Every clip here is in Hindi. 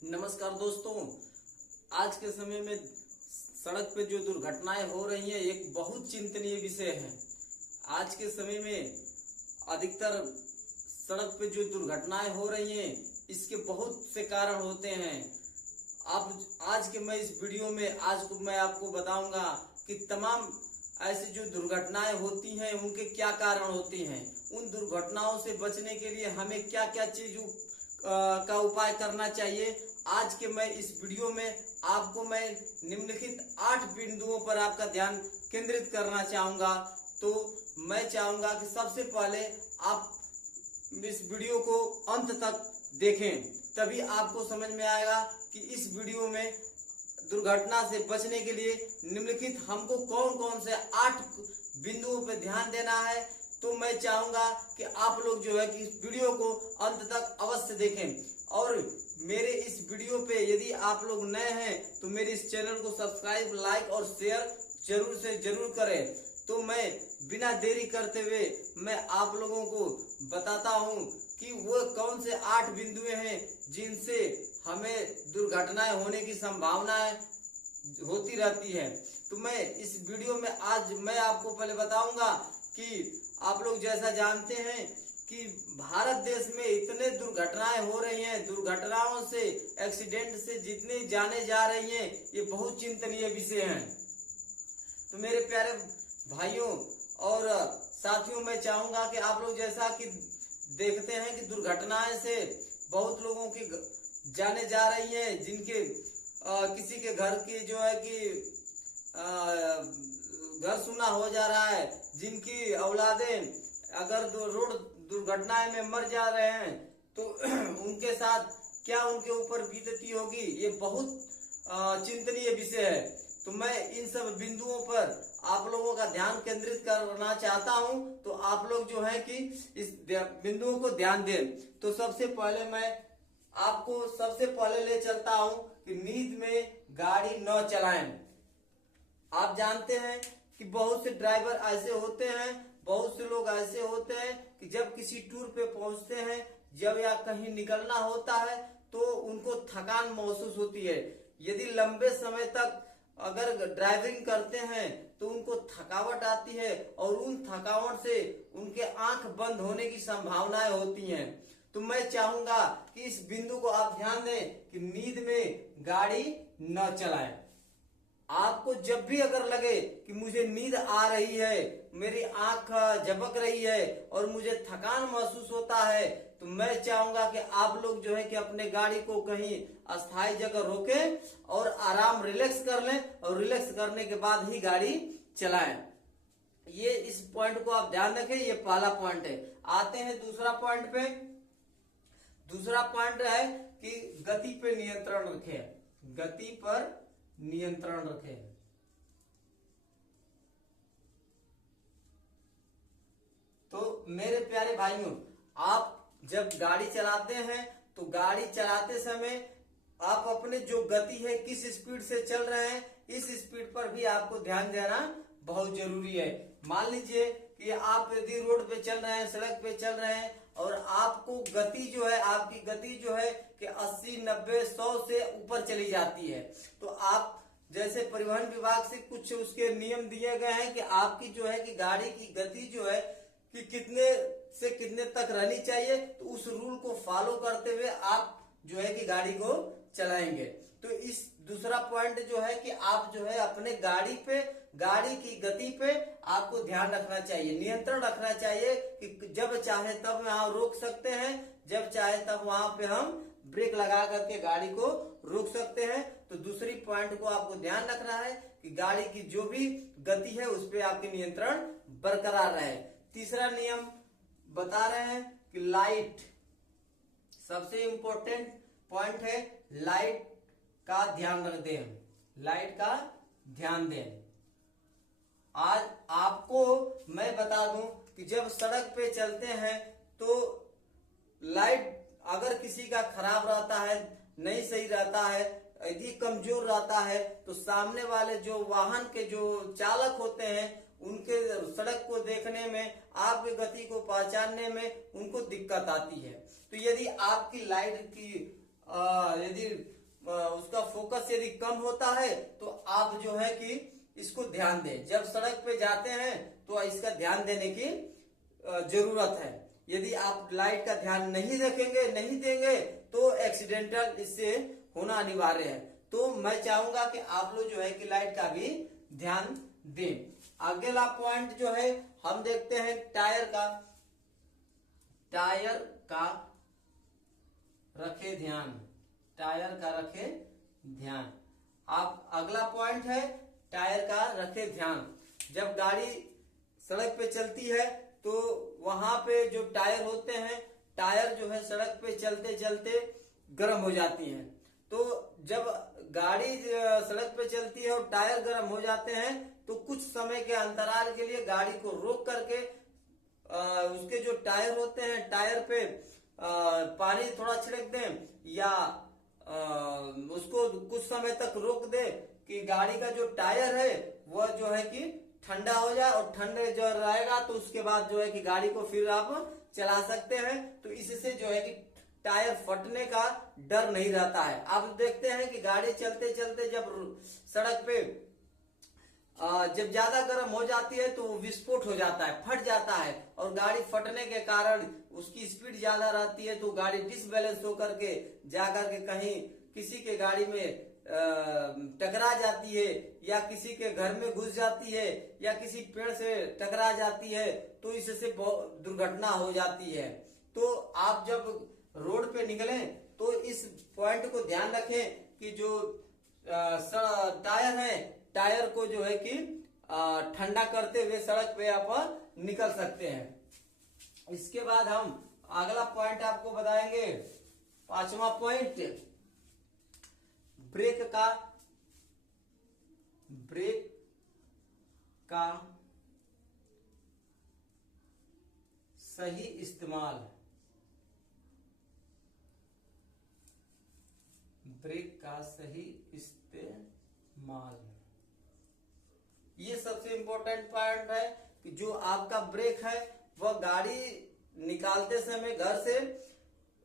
नमस्कार दोस्तों। आज के समय में सड़क पे जो दुर्घटनाएं हो रही हैं एक बहुत चिंतनीय विषय है। आज के समय में अधिकतर सड़क पे जो दुर्घटनाएं हो रही हैं इसके बहुत से कारण होते हैं। अब आज के मैं इस वीडियो में मैं आपको बताऊंगा कि तमाम ऐसी जो दुर्घटनाएं होती हैं उनके क्या कारण होते हैं, उन दुर्घटनाओं से बचने के लिए हमें क्या क्या चीजों का उपाय करना चाहिए। आज के मैं इस वीडियो में आपको मैं निम्नलिखित 8 बिंदुओं पर आपका ध्यान केंद्रित करना चाहूंगा। तो मैं चाहूंगा कि सबसे पहले आप इस वीडियो को अंत तक देखें, तभी आपको समझ में आएगा कि इस वीडियो में दुर्घटना से बचने के लिए निम्नलिखित हमको कौन कौन से 8 बिंदुओं पर ध्यान देना है। तो मैं चाहूंगा कि आप लोग जो है कि इस वीडियो को अंत तक अवश्य देखें। और मेरे इस वीडियो पे यदि आप लोग नए हैं तो मेरे इस चैनल को सब्सक्राइब, लाइक और शेयर जरूर से जरूर करें। तो मैं बिना देरी करते हुए मैं आप लोगों को बताता हूं कि वो कौन से 8 बिंदुएं हैं जिनसे हमें दुर्घटनाएं होने की संभावनाएं होती रहती है। तो मैं इस वीडियो में आज मैं आपको पहले बताऊंगा कि आप लोग जैसा जानते हैं कि भारत देश में इतने दुर्घटनाएं हो रही हैं, दुर्घटनाओं से, एक्सीडेंट से जितनी जाने जा रही हैं ये बहुत चिंतनीय विषय हैं। तो मेरे प्यारे भाइयों और साथियों, मैं चाहूंगा कि आप लोग जैसा कि देखते हैं कि दुर्घटनाएं से बहुत लोगों की जाने जा रही हैं, जिनके किसी के घर की जो है कि घर सुना हो जा रहा है, जिनकी औलादें अगर रोड दुर्घटनाएं में मर जा रहे हैं तो उनके साथ क्या उनके ऊपर बीतती होगी, ये बहुत चिंतनीय विषय है। तो मैं इन सब बिंदुओं पर आप लोगों का ध्यान केंद्रित करना चाहता हूं, तो आप लोग जो है कि इस बिंदुओं को ध्यान दें। तो सबसे पहले मैं आपको सबसे पहले ले चलता हूं कि नींद में गाड़ी न चलाएं। आप जानते हैं कि बहुत से ड्राइवर ऐसे होते हैं, बहुत से लोग ऐसे होते हैं कि जब किसी टूर पे पहुंचते हैं, जब या कहीं निकलना होता है तो उनको थकान महसूस होती है। यदि लंबे समय तक अगर ड्राइविंग करते हैं तो उनको थकावट आती है और उन थकावट से उनके आंख बंद होने की संभावनाएं होती हैं। तो मैं चाहूंगा कि इस बिंदु को आप ध्यान दें कि नींद में गाड़ी न चलाएं। आपको जब भी अगर लगे कि मुझे नींद आ रही है, मेरी आंख झपक रही है और मुझे थकान महसूस होता है, तो मैं चाहूंगा कि आप लोग जो है कि अपने गाड़ी को कहीं अस्थायी जगह रोकें और आराम रिलैक्स कर लें और रिलैक्स करने के बाद ही गाड़ी चलाएं। ये इस पॉइंट को आप ध्यान रखें, ये पहला पॉइंट है। आते हैं दूसरा पॉइंट पे। दूसरा पॉइंट है कि गति पे नियंत्रण रखें। गति पर नियंत्रण रखें। तो मेरे प्यारे भाइयों, आप जब गाड़ी चलाते हैं तो गाड़ी चलाते समय आप अपने जो गति है, किस स्पीड से चल रहे हैं, इस स्पीड पर भी आपको ध्यान देना बहुत जरूरी है। मान लीजिए कि आप यदि रोड पे चल रहे हैं, सड़क पे चल रहे हैं और आपको गति जो है, आपकी गति जो है कि 80, 90, 100 से ऊपर चली जाती है, तो आप जैसे परिवहन विभाग से कुछ उसके नियम दिए गए हैं कि आपकी जो है कि गाड़ी की गति जो है कि कितने से कितने तक रहनी चाहिए, तो उस रूल को फॉलो करते हुए आप जो है कि गाड़ी को चलाएंगे। तो इस दूसरा पॉइंट जो है कि आप जो है अपने गाड़ी की गति पे आपको ध्यान रखना चाहिए, नियंत्रण रखना चाहिए कि जब चाहे तब वहां रोक सकते हैं, जब चाहे तब वहां पे हम ब्रेक लगा करके गाड़ी को रोक सकते हैं। तो दूसरी पॉइंट को आपको ध्यान रखना है कि गाड़ी की जो भी गति है उस पर आपकी नियंत्रण बरकरार रहे। तीसरा नियम बता रहे हैं कि लाइट सबसे इंपॉर्टेंट पॉइंट है, लाइट का ध्यान रख दें। लाइट का ध्यान दें। आज आपको मैं बता दूं कि जब सड़क पे चलते हैं तो लाइट अगर किसी का खराब रहता है, नहीं सही रहता है, यदि कमजोर रहता है, तो सामने वाले जो वाहन के जो चालक होते हैं उनके सड़क को देखने में, आपकी गति को पहचानने में उनको दिक्कत आती है। तो यदि आपकी लाइट की यदि उसका फोकस यदि कम होता है तो आप जो है कि इसको ध्यान दें। जब सड़क पे जाते हैं तो इसका ध्यान देने की जरूरत है। यदि आप लाइट का ध्यान नहीं रखेंगे, नहीं देंगे, तो एक्सीडेंटल इससे होना अनिवार्य है। तो मैं चाहूंगा कि आप लोग जो है कि लाइट का भी ध्यान दें। अगला पॉइंट जो है हम देखते हैं टायर का रखे ध्यान, टायर का रखे ध्यान। आप अगला पॉइंट है टायर का रखे ध्यान। जब गाड़ी सड़क पे चलती है तो वहां पे जो टायर होते हैं, टायर जो है सड़क पे चलते चलते गर्म हो जाती हैं। तो जब गाड़ी सड़क पे चलती है और टायर गर्म हो जाते हैं तो कुछ समय के अंतराल के लिए गाड़ी को रोक करके उसके जो टायर होते हैं, टायर पे पानी थोड़ा छिड़क दें या उसको कुछ समय तक रोक दे कि गाड़ी का जो टायर है वह जो है कि ठंडा हो जाए, और ठंडे जो रहेगा तो उसके बाद जो है कि गाड़ी को फिर आप चला सकते हैं। तो इससे जो है कि टायर फटने का डर नहीं रहता है। आप देखते हैं कि गाड़ी चलते चलते जब सड़क पे जब ज्यादा गर्म हो जाती है तो विस्फोट हो जाता है, फट जाता है, और गाड़ी फटने के कारण उसकी स्पीड ज्यादा रहती है तो गाड़ी डिसबैलेंस होकर के जाकर के कहीं किसी के गाड़ी में टकरा जाती है, या किसी के घर में घुस जाती है, या किसी पेड़ से टकरा जाती है, तो इससे बहुत दुर्घटना हो जाती है। तो आप जब रोड पे निकलें तो इस पॉइंट को ध्यान रखें कि जो टायर है, टायर को जो है कि ठंडा करते हुए सड़क पे आप निकल सकते हैं। इसके बाद हम अगला पॉइंट आपको बताएंगे, 5वां पॉइंट, ब्रेक का सही इस्तेमाल। ब्रेक का सही इस्तेमाल, ये सबसे इम्पोर्टेंट पॉइंट है कि जो आपका ब्रेक है वह गाड़ी निकालते समय घर से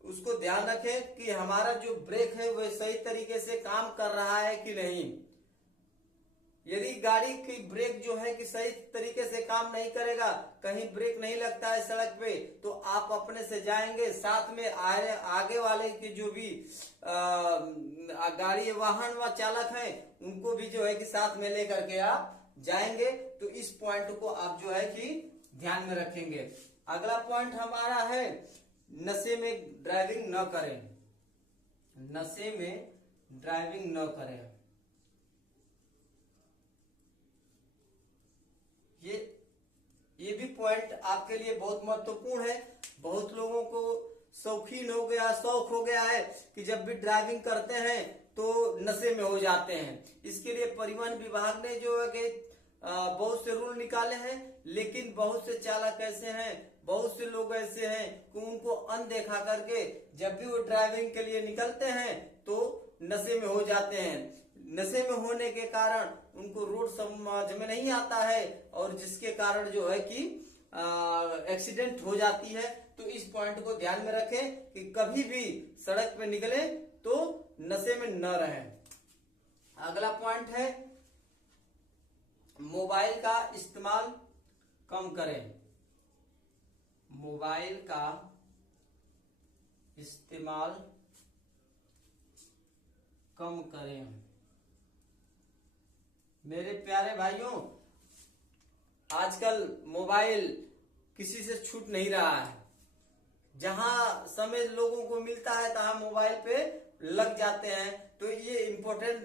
उसको ध्यान रखें कि हमारा जो ब्रेक है वह सही तरीके से काम कर रहा है कि नहीं। यदि गाड़ी की ब्रेक जो है कि सही तरीके से काम नहीं करेगा, कहीं ब्रेक नहीं लगता है सड़क पे, तो आप अपने से जाएंगे, साथ में आगे वाले की जो भी गाड़ी वाहन व चालक है उनको भी जो है कि साथ में लेकर के आप जाएंगे। तो इस पॉइंट को आप जो है कि ध्यान में रखेंगे। अगला पॉइंट हमारा है नशे में ड्राइविंग न करें। नशे में ड्राइविंग न करें, ये भी पॉइंट आपके लिए बहुत महत्वपूर्ण है। बहुत लोगों को शौक हो गया है कि जब भी ड्राइविंग करते हैं तो नशे में हो जाते हैं। इसके लिए परिवहन विभाग ने जो है कि बहुत से रूल निकाले हैं, लेकिन बहुत से चालक ऐसे हैं, बहुत से लोग ऐसे हैं कि उनको अनदेखा करके जब भी वो ड्राइविंग के लिए निकलते हैं तो नशे में हो जाते हैं। नशे में होने के कारण उनको रोड समझ में नहीं आता है, और जिसके कारण जो है कि एक्सीडेंट हो जाती है। तो इस पॉइंट को ध्यान में रखें कि कभी भी सड़क पे निकले तो नशे में न रहें। अगला पॉइंट है मोबाइल का इस्तेमाल कम करें। मोबाइल का इस्तेमाल कम करें। मेरे प्यारे भाइयों, आजकल मोबाइल किसी से छूट नहीं रहा है। जहां समय लोगों को मिलता है तहां मोबाइल पे लग जाते हैं। तो ये इम्पोर्टेंट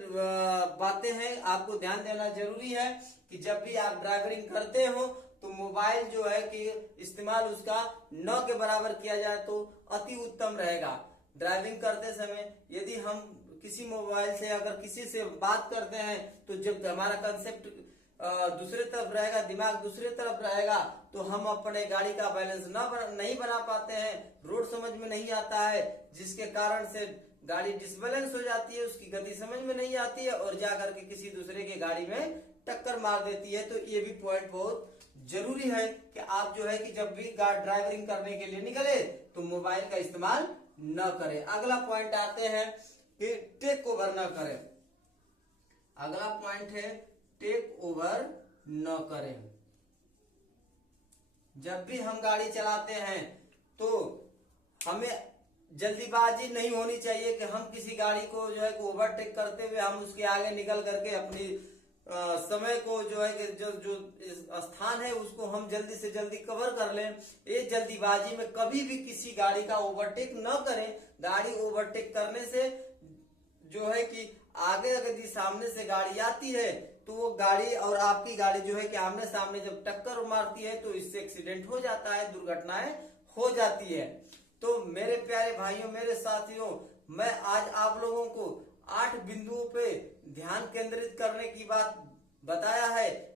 बातें हैं, आपको ध्यान देना जरूरी है कि जब भी आप ड्राइविंग करते हो तो मोबाइल जो है कि इस्तेमाल उसका न के बराबर किया जाए तो अति उत्तम रहेगा। ड्राइविंग करते समय यदि हम किसी मोबाइल से अगर किसी से बात करते हैं तो जब हमारा कंसेप्ट दूसरे तरफ रहेगा, दिमाग दूसरे तरफ रहेगा, तो हम अपने गाड़ी का बैलेंस नहीं बना पाते हैं, रोड समझ में नहीं आता है, जिसके कारण से गाड़ी डिसबैलेंस हो जाती है, उसकी गति समझ में नहीं आती है और जाकर के किसी दूसरे के गाड़ी में टक्कर मार देती है। तो ये भी पॉइंट बहुत जरूरी है कि आप जो है कि जब भी ड्राइविंग करने के लिए निकले तो मोबाइल का इस्तेमाल न करें। अगला पॉइंट आते हैं कि टेक ओवर न करें। अगला पॉइंट है टेक ओवर न करें। जब भी हम गाड़ी चलाते हैं तो हमें जल्दीबाजी नहीं होनी चाहिए कि हम किसी गाड़ी को जो है ओवरटेक करते हुए हम उसके आगे निकल करके अपनी समय को जो है कि जो स्थान है उसको हम जल्दी से जल्दी कवर कर लें। ये जल्दीबाजी में कभी भी किसी गाड़ी का ओवरटेक न करें। गाड़ी ओवरटेक करने से जो है कि आगे अगर यदि सामने से गाड़ी आती है तो वो गाड़ी और आपकी गाड़ी जो है कि आमने सामने जब टक्कर मारती है तो इससे एक्सीडेंट हो जाता है, दुर्घटनाएं हो जाती है। तो मेरे प्यारे भाइयों, मेरे साथियों, मैं आज आप लोगों को 8 बिंदुओं पे ध्यान केंद्रित करने की बात बताया है